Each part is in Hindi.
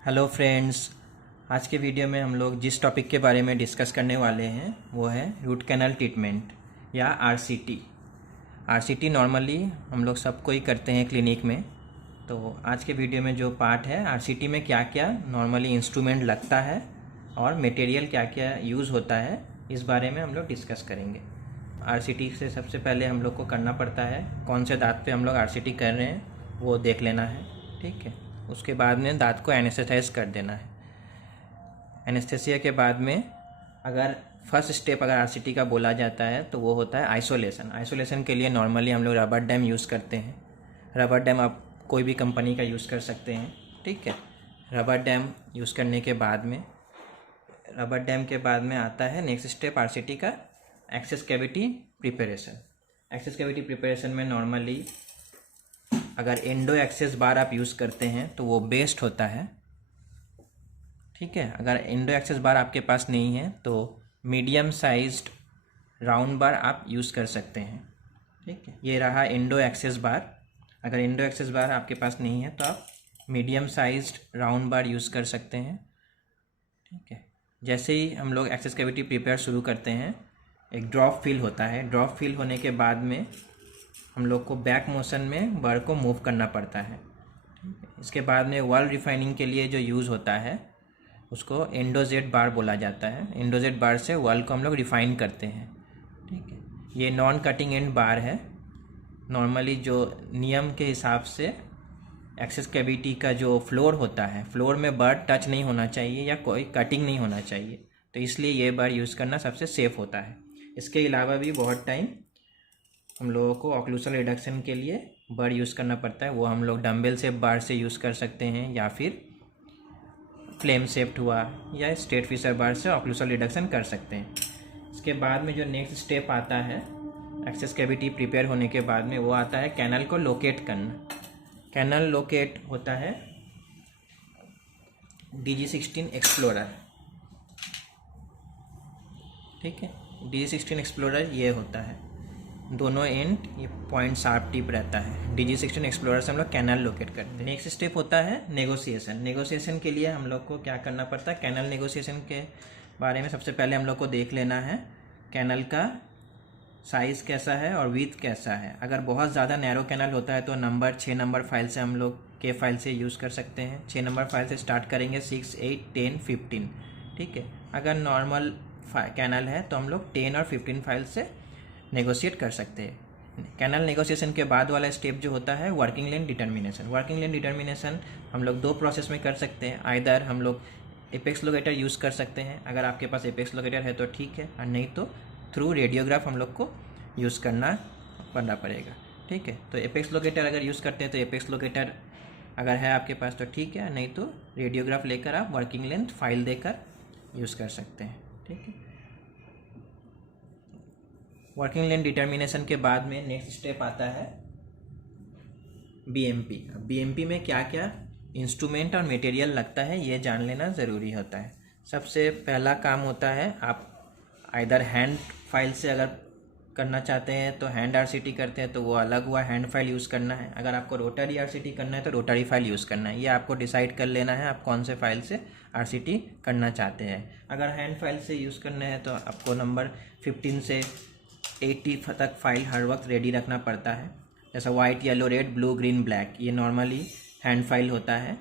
Hello friends. आज के वीडियो में हम लोग जिस टॉपिक के बारे में डिस्कस करने वाले हैं वो है रूट कैनल ट्रीटमेंट या आरसीटी। आरसीटी नॉर्मली हम लोग सबको ही करते हैं क्लिनिक में। तो आज के वीडियो में जो पार्ट है आरसीटी में क्या क्या नॉर्मली इंस्ट्रूमेंट लगता है और मटेरियल क्या क्या यूज़ होता है, इस बारे में हम लोग डिस्कस करेंगे। आरसीटी से सबसे पहले हम लोग को करना पड़ता है कौन से दांत पे हम लोग आरसीटी कर रहे हैं वो देख लेना है, ठीक है। उसके बाद में दांत को एनेस्थेसाइज कर देना है। एनेस्थेसिया के बाद में अगर फर्स्ट स्टेप अगर आरसीटी का बोला जाता है तो वो होता है आइसोलेशन। आइसोलेशन के लिए नॉर्मली हम लोग रबर डैम यूज़ करते हैं। रबर डैम आप कोई भी कंपनी का यूज़ कर सकते हैं, ठीक है। रबर डैम यूज़ करने के बाद में आता है नेक्स्ट स्टेप आरसीटी का access cavity preparation. Access cavity preparation में नॉर्मली अगर एंडो एक्सेस बार आप यूज़ करते हैं तो वो बेस्ट होता है, ठीक है। अगर एंडो एक्सेस बार आपके पास नहीं है तो मीडियम साइज्ड राउंड बार आप यूज़ कर सकते हैं, ठीक है। ये रहा एंडो एक्सेस बार। अगर एंडो एक्सेस बार आपके पास नहीं है तो आप मीडियम साइज्ड राउंड बार यूज़ कर सकते हैं, ठीक है। जैसे ही हम लोग एक्सेस कैविटी प्रिपेयर शुरू करते हैं एक ड्रॉप फील होता है। ड्रॉप फील होने के बाद में हम लोग को बैक मोशन में बार को मूव करना पड़ता है, ठीक है। इसके बाद में वॉल रिफाइनिंग के लिए जो यूज़ होता है उसको एंडोजेट बार बोला जाता है। एंडोजेट बार से वॉल को हम लोग रिफाइन करते हैं, ठीक है। ये नॉन कटिंग एंड बार है। नॉर्मली जो नियम के हिसाब से एक्सेस कैविटी का जो फ्लोर होता है, फ्लोर में बार टच नहीं होना चाहिए या कोई कटिंग नहीं होना चाहिए, तो इसलिए ये बार यूज़ करना सबसे सेफ़ होता है। इसके अलावा भी बहुत टाइम हम लोगों को ऑक्लूसल रिडक्शन के लिए बार यूज़ करना पड़ता है। वो हम लोग डंबल से बार से यूज़ कर सकते हैं या फिर फ्लेम शेप्ड हुआ या स्ट्रेट फिशर बार से ऑक्लूसल रिडक्शन कर सकते हैं। इसके बाद में जो नेक्स्ट स्टेप आता है एक्सेस कैविटी प्रिपेयर होने के बाद में वो आता है कैनल को लोकेट करना। कैनल लोकेट होता है DG16 एक्सप्लोरर, ठीक है। DG16 एक्सप्लोरर ये होता है, दोनों एंड ये पॉइंट शार्प टिप रहता है। DG16 एक्सप्लोरर से हम लोग कैनल लोकेट करते हैं। नेक्स्ट स्टेप होता है नेगोशिएशन। नेगोशिएशन के लिए हम लोग को क्या करना पड़ता है, कैनल नेगोशिएशन के बारे में सबसे पहले हम लोग को देख लेना है कैनल का साइज़ कैसा है और विड्थ कैसा है। अगर बहुत ज़्यादा नैरो कैनल होता है तो 6 नंबर फाइल से हम लोग के फाइल से यूज़ कर सकते हैं। 6 नंबर फाइल से स्टार्ट करेंगे 6, 8, 10, 15, ठीक है। अगर नॉर्मल कैनल है तो हम लोग 10 और 15 फाइल से नेगोशिएट कर सकते हैं। कैनल नेगोशिएशन के बाद वाला स्टेप जो होता है working length determination. Working length determination हम लोग 2 प्रोसेस में कर सकते हैं। आइदर हम लोग एपेक्स लोकेटर यूज़ कर सकते हैं, अगर आपके पास एपेक्स लोकेटर है तो ठीक है, और नहीं तो थ्रू रेडियोग्राफ हम लोग को यूज़ करना पड़ेगा, ठीक है। तो एपेक्स लोकेटर अगर यूज़ करते हैं तो एपेक्स लोकेटर अगर है आपके पास तो ठीक है, नहीं तो रेडियोग्राफ लेकर आप वर्किंग लेंथ फाइल देकर यूज़ कर सकते हैं, ठीक है। वर्किंग लेंथ डिटर्मिनेशन के बाद में नेक्स्ट स्टेप आता है बीएमपी। बीएमपी में क्या क्या इंस्ट्रूमेंट और मटेरियल लगता है ये जान लेना ज़रूरी होता है। सबसे पहला काम होता है आप आइदर हैंड फाइल से अगर करना चाहते हैं तो हैंड आरसीटी करते हैं तो वो अलग हुआ, हैंड फाइल यूज़ करना है। अगर आपको रोटरी आरसीटी करना है तो रोटरी फाइल यूज़ करना है। ये आपको डिसाइड कर लेना है आप कौन से फाइल से आरसीटी करना चाहते हैं। अगर हैंड फाइल से यूज़ करना है तो आपको नंबर 15 से 80 तक फाइल हर वक्त रेडी रखना पड़ता है। जैसा white, yellow, red, blue, green, black, ये नॉर्मली हैंड फाइल होता है।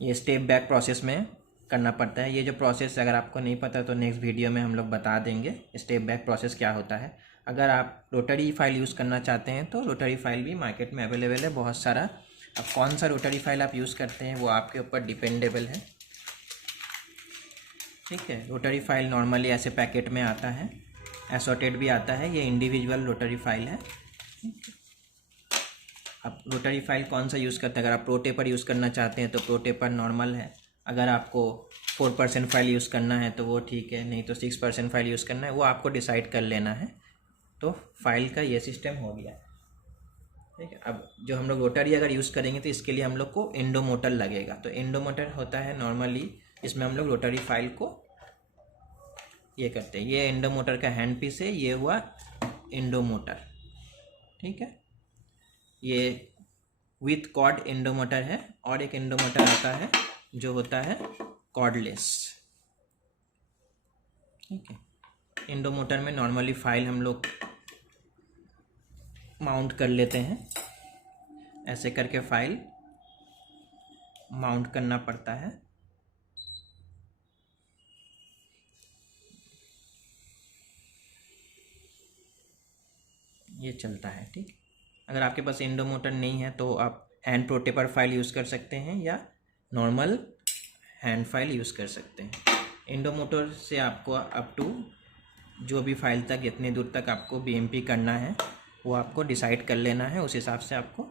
ये स्टेप बैक प्रोसेस में करना पड़ता है। ये जो प्रोसेस अगर आपको नहीं पता तो नेक्स्ट वीडियो में हम लोग बता देंगे स्टेप बैक प्रोसेस क्या होता है। अगर आप रोटरी फाइल यूज़ करना चाहते हैं तो रोटरी फाइल भी मार्केट में अवेलेबल है बहुत सारा। अब कौन सा रोटरी फाइल आप यूज़ करते हैं वो आपके ऊपर डिपेंडेबल है, ठीक है। रोटरी फाइल नॉर्मली ऐसे पैकेट में आता है, एसोटेड भी आता है, ये इंडिविजुअल रोटरी फाइल है। आप रोटरी फाइल कौन सा यूज़ करते हैं, अगर आप प्रो टेपर यूज़ करना चाहते हैं तो प्रो टेपर नॉर्मल है। अगर आपको 4% फाइल यूज़ करना है तो वो ठीक है, नहीं तो 6% फाइल यूज़ करना है, वो आपको डिसाइड कर लेना है। तो फाइल का ये सिस्टम हो गया, ठीक है। अब जो हम लोग रोटरी अगर यूज़ करेंगे तो इसके लिए हम लोग को एंडोमोटर लगेगा। तो एंडोमोटर होता है नॉर्मली, इसमें हम लोग रोटरी फाइल को ये करते हैं। ये एंडोमोटर का हैंड पीस है, ये हुआ एंडोमोटर, ठीक है। ये विथ कॉर्ड एंडोमीटर है, और एक एंडोमीटर आता है जो होता है कॉर्डलेस। ठीक है, एंडोमीटर में नॉर्मली फाइल हम लोग माउंट कर लेते हैं, ऐसे करके फाइल माउंट करना पड़ता है। ये चलता है। ठीक, अगर आपके पास एंडोमीटर नहीं है तो आप हैंड प्रोटेपर फाइल यूज़ कर सकते हैं या नॉर्मल हैंड फाइल यूज़ कर सकते हैं। एंडोमीटर से आपको अप टू जो भी फाइल तक, जितने दूर तक आपको बीएमपी करना है वो आपको डिसाइड कर लेना है, उस हिसाब से आपको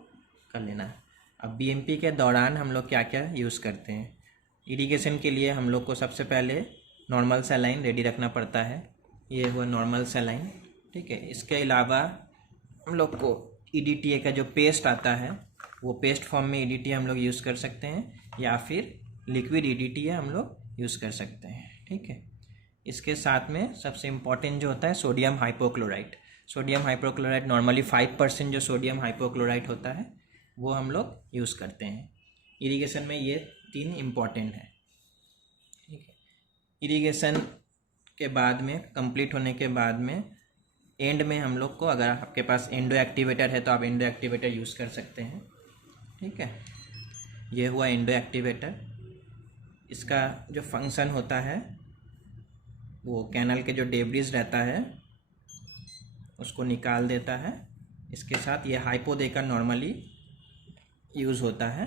कर लेना है। अब बीएमपी के दौरान हम लोग क्या क्या यूज़ करते हैं। इरिगेशन के लिए हम लोग को सबसे पहले नॉर्मल सलाइन रेडी रखना पड़ता है। ये हुआ नॉर्मल सलाइन। ठीक है, इसके अलावा हम लोग को ईडीटीए का जो पेस्ट आता है वो पेस्ट फॉर्म में ईडीटीए हम लोग यूज़ कर सकते हैं, या फिर लिक्विड ईडीटीए हम लोग यूज़ कर सकते हैं। ठीक है, इसके साथ में सबसे इम्पॉर्टेंट जो होता है sodium hypochlorite. Sodium hypochlorite normally 5% जो सोडियम हाइपोक्लोराइट होता है वो हम लोग यूज़ करते हैं। इरिगेशन में ये 3 इम्पॉर्टेंट है। ठीक है, इरिगेशन के बाद में, कंप्लीट होने के बाद में, एंड में हम लोग को, अगर आपके पास एंडो एक्टिवेटर है तो आप एंडो एक्टिवेटर यूज़ कर सकते हैं। ठीक है, ये हुआ एंडो एक्टिवेटर। इसका जो फंक्शन होता है वो कैनल के जो डेब्रिस रहता है उसको निकाल देता है। इसके साथ ये हाइपो देकर नॉर्मली यूज़ होता है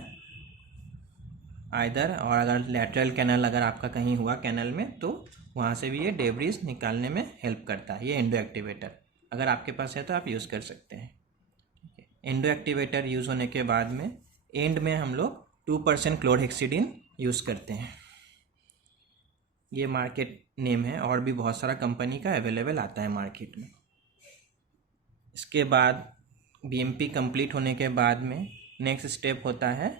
आइदर, और अगर लैटरल कैनल अगर आपका कहीं हुआ कैनल में तो वहाँ से भी ये डेब्रिस निकालने में हेल्प करता है। ये एंडो एक्टिवेटर अगर आपके पास है तो आप यूज़ कर सकते हैं। ठीक है, एंडो एक्टिवेटर यूज़ होने के बाद में एंड में हम लोग 2% क्लोरहेक्सिडिन यूज़ करते हैं। ये मार्केट नेम है, और भी बहुत सारा कंपनी का अवेलेबल आता है मार्केट में। इसके बाद बीएमपी कंप्लीट होने के बाद में नेक्स्ट स्टेप होता है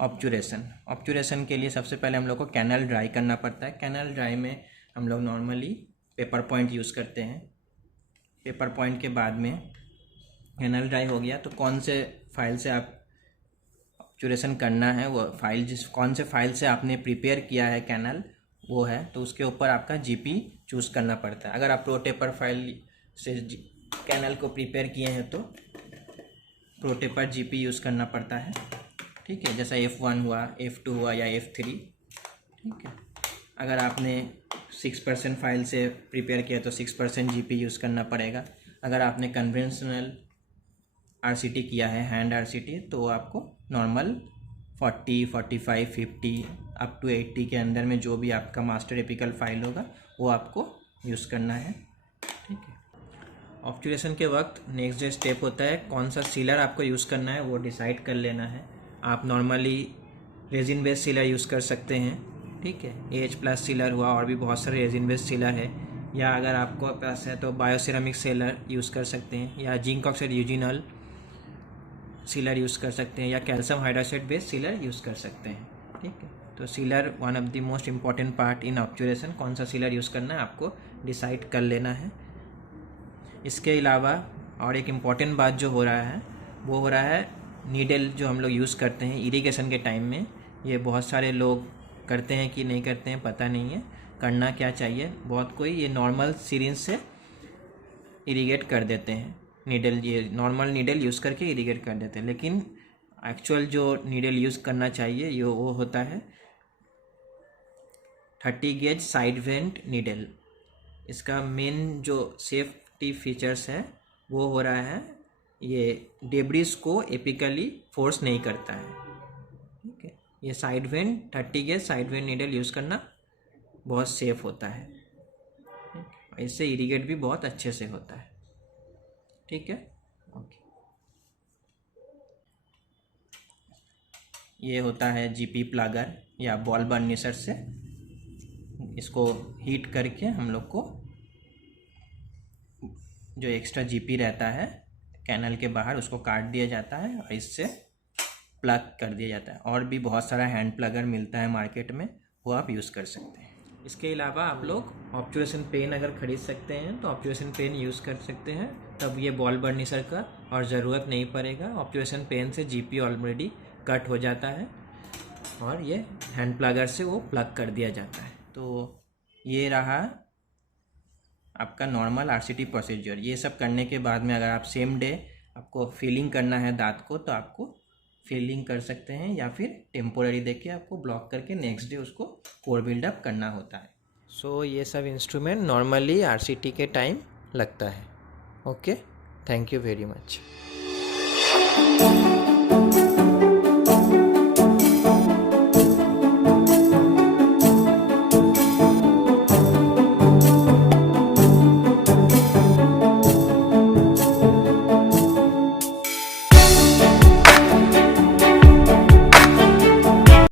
ऑब्चुरेशन। ऑब्चुरेशन के लिए सबसे पहले हम लोग को कैनल ड्राई करना पड़ता है। कैनल ड्राई में हम लोग नॉर्मली पेपर पॉइंट यूज़ करते हैं। पेपर पॉइंट के बाद में कैनल ड्राई हो गया तो कौन से फाइल से आप ऑब्चुरेशन करना है, वो फाइल कौन से फाइल से आपने प्रिपेयर किया है कैनल वो है, तो उसके ऊपर आपका जीपी चूज़ करना पड़ता है। अगर आप प्रोटेपर फाइल से कैनल को प्रिपेयर किए हैं तो प्रोटेपर जीपी यूज़ करना पड़ता है। ठीक है, जैसा F1 हुआ, F2 हुआ या F3। ठीक है, अगर आपने 6% फाइल से प्रिपेयर किया तो 6% जीपी यूज़ करना पड़ेगा। अगर आपने कन्वेंशनल आरसीटी किया है, हैंड आरसीटी, तो आपको नॉर्मल 40, 45, 50 अप टू 80 के अंदर में जो भी आपका मास्टर एपिकल फाइल होगा वो आपको यूज़ करना है। ठीक है, ऑब्चुरेशन के वक्त नेक्स्ट जो स्टेप होता है कौन सा सीलर आपको यूज़ करना है वो डिसाइड कर लेना है। आप normally resin based sealer use कर सकते हैं। ठीक है, AH+ सीलर हुआ, और भी बहुत सारे रेजिन बेस्ड सीलर है, या अगर आपको पास है तो बायोसिरामिक सीलर यूज़ कर सकते हैं, या zinc oxide eugenol sealer use कर सकते हैं, या calcium hydroxide based sealer use कर सकते हैं। ठीक है, तो sealer one of the most important part in obturation. कौन सा सीलर यूज़ करना है आपको डिसाइड कर लेना है। इसके अलावा और एक इम्पॉर्टेंट बात जो हो रहा है वो हो रहा है नीडल जो हम लोग यूज़ करते हैं इरिगेशन के टाइम में। ये बहुत सारे लोग करते हैं कि नहीं करते हैं पता नहीं है, करना क्या चाहिए। बहुत कोई ये नॉर्मल सिरिंज से इरिगेट कर देते हैं, नीडल, ये नॉर्मल नीडल यूज़ करके इरिगेट कर देते हैं, लेकिन एक्चुअल जो नीडल यूज़ करना चाहिए ये वो होता है 30 गेज साइड वेंट नीडल। इसका मेन जो सेफ्टी फीचर्स है वो हो रहा है ये डेब्रिस को एपिकली फोर्स नहीं करता है। ठीक है, ये side went 30 gauge side went needle use करना बहुत सेफ होता है। इससे इरिगेट भी बहुत अच्छे से होता है। ठीक है, ओके। ये होता है जीपी प्लगर या बॉल बर्निशर से। इसको हीट करके हम लोग को जो एक्स्ट्रा जीपी रहता है कैनल के बाहर उसको काट दिया जाता है और इससे प्लग कर दिया जाता है। और भी बहुत सारा हैंड प्लगर मिलता है मार्केट में, वो आप यूज़ कर सकते हैं। इसके अलावा आप लोग ऑब्चुरेशन पेन अगर ख़रीद सकते हैं तो ऑब्चुरेशन पेन यूज़ कर सकते हैं, तब ये बॉल बर्निशर का और ज़रूरत नहीं पड़ेगा। ऑब्चुरेशन पेन से जीपी ऑलरेडी कट हो जाता है और ये हैंड प्लगर से वो प्लग कर दिया जाता है। तो ये रहा आपका नॉर्मल आरसीटी प्रोसीजर। ये सब करने के बाद में अगर आप सेम डे आपको फिलिंग करना है दांत को तो आपको फिलिंग कर सकते हैं, या फिर टेम्पोररी देके आपको ब्लॉक करके नेक्स्ट डे उसको कोर बिल्डअप करना होता है। सो ये सब इंस्ट्रूमेंट नॉर्मली आरसीटी के टाइम लगता है। Okay, thank you very much.